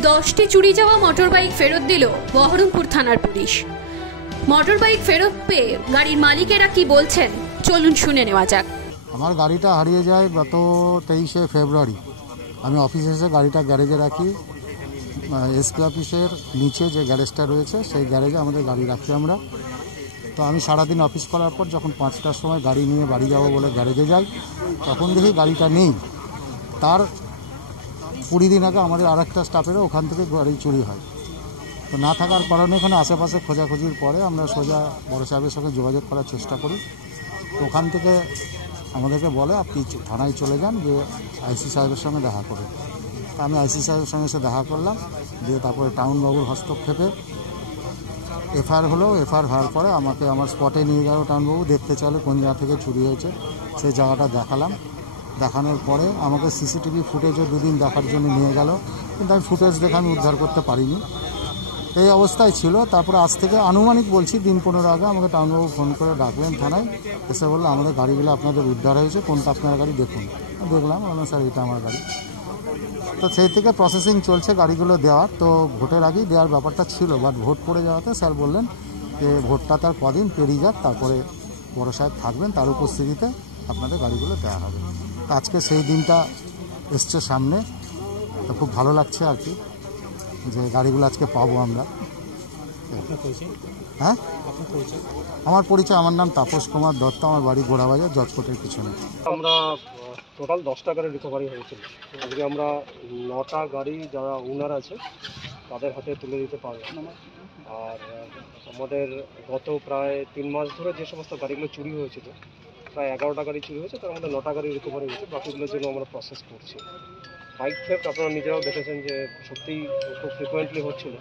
10টি চুরি যাওয়া মোটরবাইক ফেরত দিল বহরমপুর থানার পুলিশ। মোটরবাইক ফেরত পেয়ে গাড়ির মালিকেরা কি বলছেন চলুন শুনে নেওয়া যাক। আমার গাড়িটা হারিয়ে যায় গত 23শে ফেব্রুয়ারি। আমি অফিসে এসে গাড়িটা গ্যারেজে রাখি। এসপি অফিসের নিচে যে গ্যারেজটা রয়েছে সেই গ্যারেজে আমাদের গাড়ি রাখি আমরা। তো আমি সারাদিন অফিস করার পর যখন 5টার সময় গাড়ি নিয়ে বাড়ি যাব বলে গ্যারেজে যাই, তখন দেখি গাড়িটা নেই। তার 20 দিন আগে আমাদের আরেকটা স্টাফেরও ওখান থেকে গাড়ি চুরি হয়। তো না থাকার কারণে এখানে আশেপাশে খোঁজাখুঁজির পরে আমরা সোজা বড় সাহেবের সঙ্গে যোগাযোগ করার চেষ্টা করি। তো ওখান থেকে আমাদেরকে বলে আপনি থানায় চলে যান, যে আইসি সাহেবের সঙ্গে দেখা করে। তা আমি আইসি সাহেবের সঙ্গে এসে দেখা করলাম, দিয়ে তারপরে টাউনবাবুর হস্তক্ষেপে এফআইআর হলো। এফআইআর হওয়ার পরে আমাকে আমার স্পটে নিয়ে গেল টাউনবাবু, দেখতে চলে কোন জায়গা থেকে চুরি হয়েছে সেই জায়গাটা দেখালাম। দেখানোর পরে আমাকে সিসিটিভি ফুটেজও 2 দিন দেখার জন্য নিয়ে গেল, কিন্তু আমি ফুটেজ দেখে আমি উদ্ধার করতে পারিনি। এই অবস্থায় ছিল। তারপরে আজ থেকে আনুমানিক বলছি দিন 15 আগে আমাকে টাউনবাবু ফোন করে ডাকলেন থানায়, এসে বললো আমাদের গাড়িগুলো আপনাদের উদ্ধার হয়েছে, কোনটা আপনার গাড়ি দেখুন। দেখলাম, বললাম স্যার এটা আমার গাড়ি। তো সেই থেকে প্রসেসিং চলছে গাড়িগুলো দেওয়ার। তো ভোটের আগেই দেওয়ার ব্যাপারটা ছিল, বাট ভোট পড়ে যাওয়াতে স্যার বললেন যে ভোটটা তার কদিন পেরিয়ে যাক, তারপরে বড় সাহেব থাকবেন, তার উপস্থিতিতে আপনাদের গাড়িগুলো দেওয়া হবে। আজকে সেই দিনটা এসছে সামনে। তো খুব ভালো লাগছে আর কি যে গাড়িগুলো আজকে পাবো আমরা। হ্যাঁ, আমার পরিচয়, আমার নাম তাপস কুমার দত্ত, আমার বাড়ি গোড়াবাজার, জজকোর্টের পিছনে। আমরা টোটাল 10টা গাড়ি রিকভারি হয়েছিল। আজকে আমরা 9টা গাড়ি যারা ওনার আছে তাদের হাতে তুলে দিতে পারবো। আর আমাদের গত প্রায় 3 মাস ধরে যে সমস্ত গাড়িগুলো চুরি হয়েছিল, প্রায় 11টা গাড়ি চুরি হয়েছে, তার মধ্যে 9টা গাড়ি রিকভারি হয়েছে। বাকিগুলোর জন্য আমরা প্রসেস করছি। বাইক থেফট আপনারা নিজেরাও দেখেছেন যে সত্যিই খুব ফ্রিকোয়েন্টলি হচ্ছিল।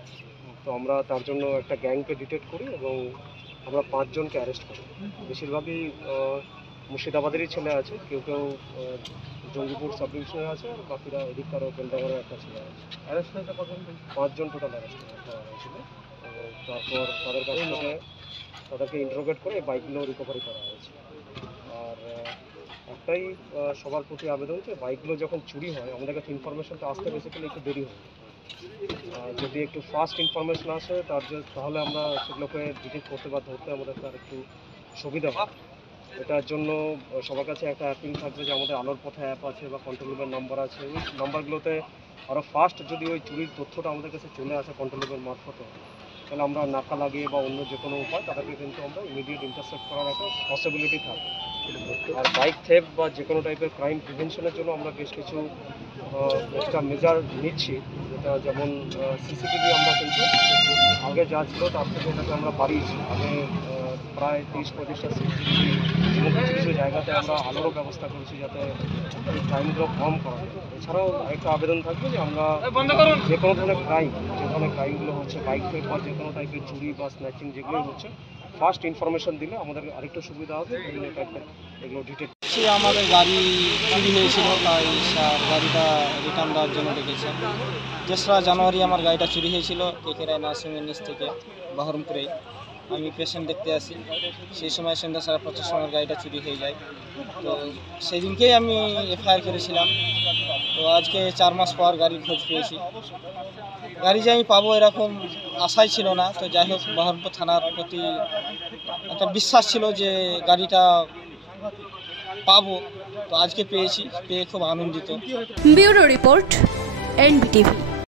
তো আমরা তার জন্য একটা গ্যাংকে ডিটেক্ট করি এবং আমরা 5 জনকে অ্যারেস্ট করি। বেশিরভাগই মুর্শিদাবাদেরই ছেলে আছে, কেউ কেউ জঙ্গিপুর সাব ডিভিশনে আছে, আর বাকিরা এদিককারও বেলডাঙ্গারও একটা ছেলে আছে। অ্যারেস্ট হয়েছে কতজন? 5 জন টোটাল অ্যারেস্ট হয়েছিল। তারপর তাদের কাছ থেকে তাদেরকে ইন্টারোগেট করে এই বাইকগুলো রিকভারি করা হয়েছে। আর একটাই সবার প্রতি আবেদন, যে বাইকগুলো যখন চুরি হয় আমাদের কাছে ইনফরমেশনটা আসতে বেসিক্যালি একটু দেরি হয়। যদি একটু ফাস্ট ইনফরমেশন আসে তাহলে আমরা সেগুলোকে ডিটেক্ট করতে বা ধরতে আমাদের তার একটু সুবিধা হয়। এটার জন্য সবার কাছে একটা অ্যাপিং থাকবে যে আমাদের আলোর পথে অ্যাপ আছে বা কন্ট্রোল রুমের নাম্বার আছে। ওই নাম্বারগুলোতে আরও ফাস্ট যদি ওই চুরির তথ্যটা আমাদের কাছে চলে আসে কন্ট্রোল রুমের মারফতে, তাহলে আমরা নাকা লাগিয়ে বা অন্য যে কোনো উপায় তাদেরকে কিন্তু আমরা ইমিডিয়েট ইন্টারসেপ্ট করার একটা পসিবিলিটি থাকে। আর বাইক থেফট বা যে কোনো টাইপের ক্রাইম প্রিভেনশনের জন্য আমরা বেশ কিছু এক্সট্রা মেজার নিচ্ছি। যেটা যেমন সিসিটিভি আমরা কিন্তু আগে যা ছিল তার থেকে এটাকে আমরা বাড়িয়েছি। আগে প্রায় 30-25টা সিসিটিভি এবং কিছু কিছু জায়গাতে আমরা আলোরও ব্যবস্থা করেছি যাতে এই ক্রাইমগুলো কম করা যায়। এছাড়াও একটা আবেদন থাকবে যে আমরা যে কোনো ধরনের ক্রাইমগুলো হচ্ছে, বাইক থেফট বা যে কোনো টাইপের চুরি বা স্ন্যাচিং যেগুলোই হচ্ছে, ফার্স্ট ইনফরমেশন দিলে আমাদের আরেকটু সুবিধা হবে এগুলো ডিটেক্ট। আমাদের গাড়ি চুরি হয়েছিল, তাই স্যার গাড়িটা রিটার্ন দেওয়ার জন্য ডেকেছেন। 3রা জানুয়ারি আমার গাড়িটা চুরি হয়েছিল কেকেরাই নার্সিংয়ের নিচ থেকে বহরমপুরে। আমি পেশেন্ট দেখতে আসি, সেই সময় 5:50 সময় গাড়িটা চুরি হয়ে যায়। তো সেই দিনকেই আমি এফআইআর করেছিলাম। তো আজকে 4 মাস পর গাড়ির খোঁজ পেয়েছি। গাড়ি যে আমি পাবো এরকম আশাই ছিল না। তো যাই হোক, বহরমপুর থানার প্রতি একটা বিশ্বাস ছিল যে গাড়িটা পাবো। তো আজকে পেয়েছি, পেয়ে খুব আনন্দিত। Bureau report, NBTV.